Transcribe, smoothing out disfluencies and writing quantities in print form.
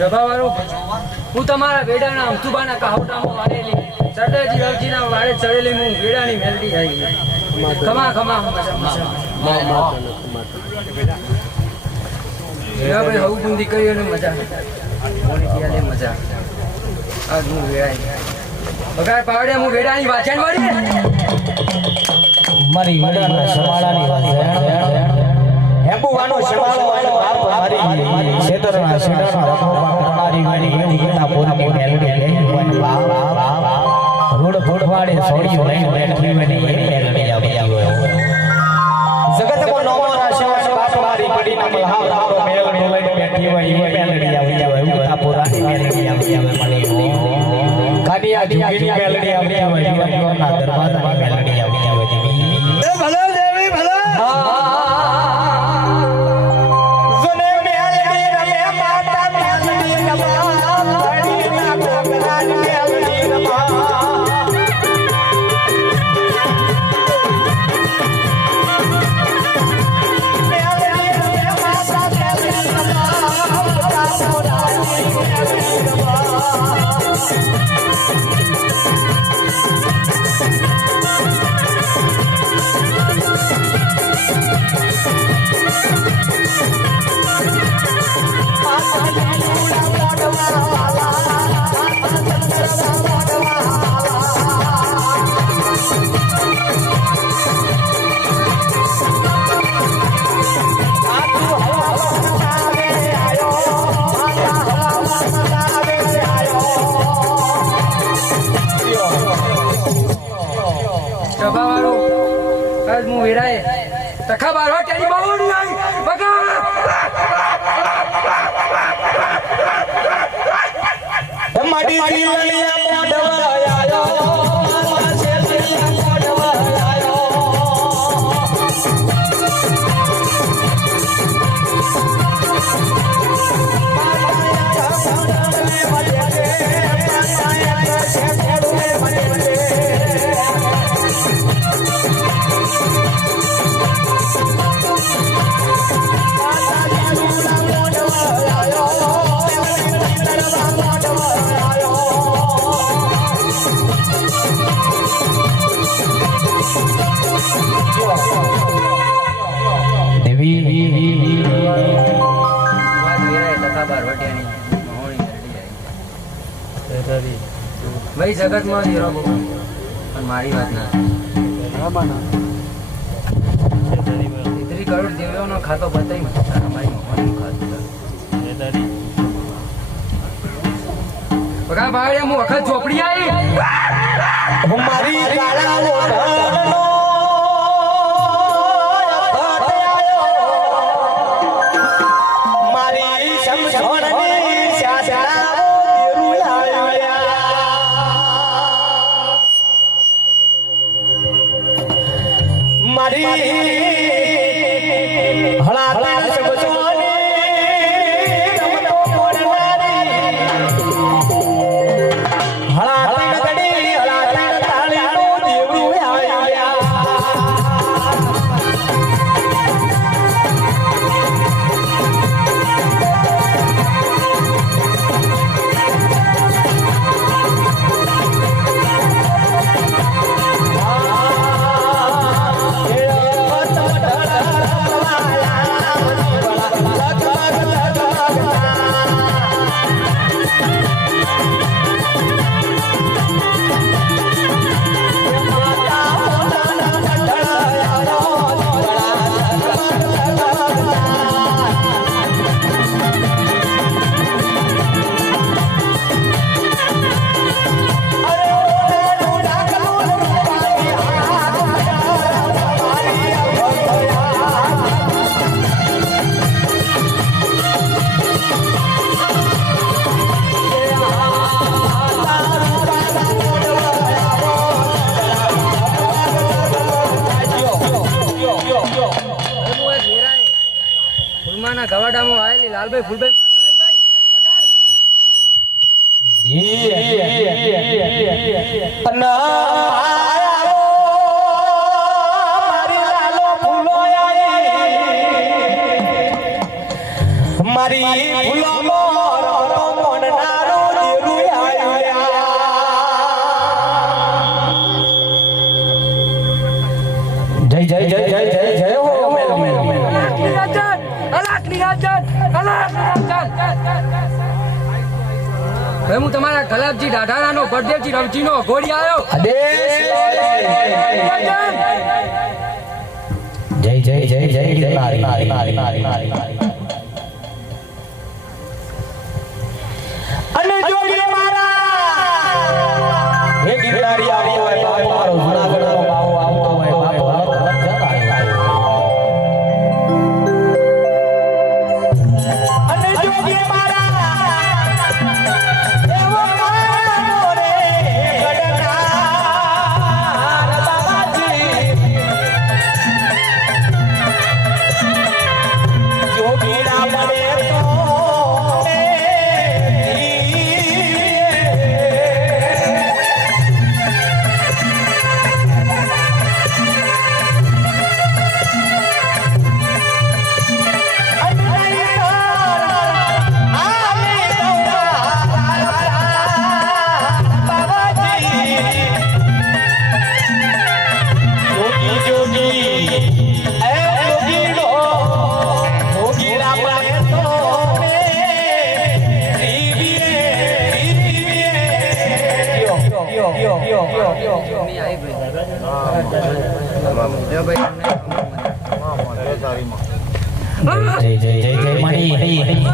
પ્રભાવાળો હું તમારા વેડાના અમથુબાના કાહોટામાં વાળેલી સરદારજી રવજીના વાળે ચડેલી હું વેડાની મેલડી આવી ખમા ખમા ભાઈ હવું બુંદી કરી અને મજા મોની મજા આજ હું વેડાઈ બગાડ પાવડે હું વેડાની વાચન વાળી મારી વેડાના સમાળાની વાચન હેબુવાનો સમાળો મારી સેતરના સેડાના રખોપા કરનારી મારી વેડીના પોરની મેલડી લઈ રોડ ફોડવાડે સોડીઓ લઈને બેઠી મેની મેલડી આવી જગતમાં નોમરા શિવાય બાપ મારી પડીના મહાવરારો મેલડી લઈને બેઠી હોય એ મેલડી આવી ઉતા પુરાની મેલડી આવી મળી કાડિયા જુગીની મેલડી આવી હોય યુવાના દરવાજાની મેલડી આવી એ ભલો દેવી ભલો પ્રભાવાળો આજ હું વેડાએ તખા બારવા કેરી બાવડી આવી બગા માડી દિલલિયા મોઢવા આયો માસે દિલલિયા મોઢવા આયો ભાઈ જગત માં હીરો પણ મારી વાત ના 3 કરોડ દેવોનો ખાતો બતાઈ મારી મોહનનું ખાતું બગા ભાઈ હું વખત ચોપડી આવી મારી કાળા મારી સમસોણની શાસના મારી હળાતા સબસોની રમતો મોરનારી હળાતા ગડી હળાતા તાળીનો દેવડું આવ્યા ગવાડામાં આયેલી લાલભાઈ ફૂલભાઈ મારી ફૂલો જય જય જય જય જય જય હો મેલ મેલ મેલ હવે હું તમારા ગલાબજી ડાઢારાનો બળદેવજી રવજીનો ઘોડી આવ્યો. જય જય જય જય ગિરનારી. અને જોગી મારા હે ગિરનારી આવ્યો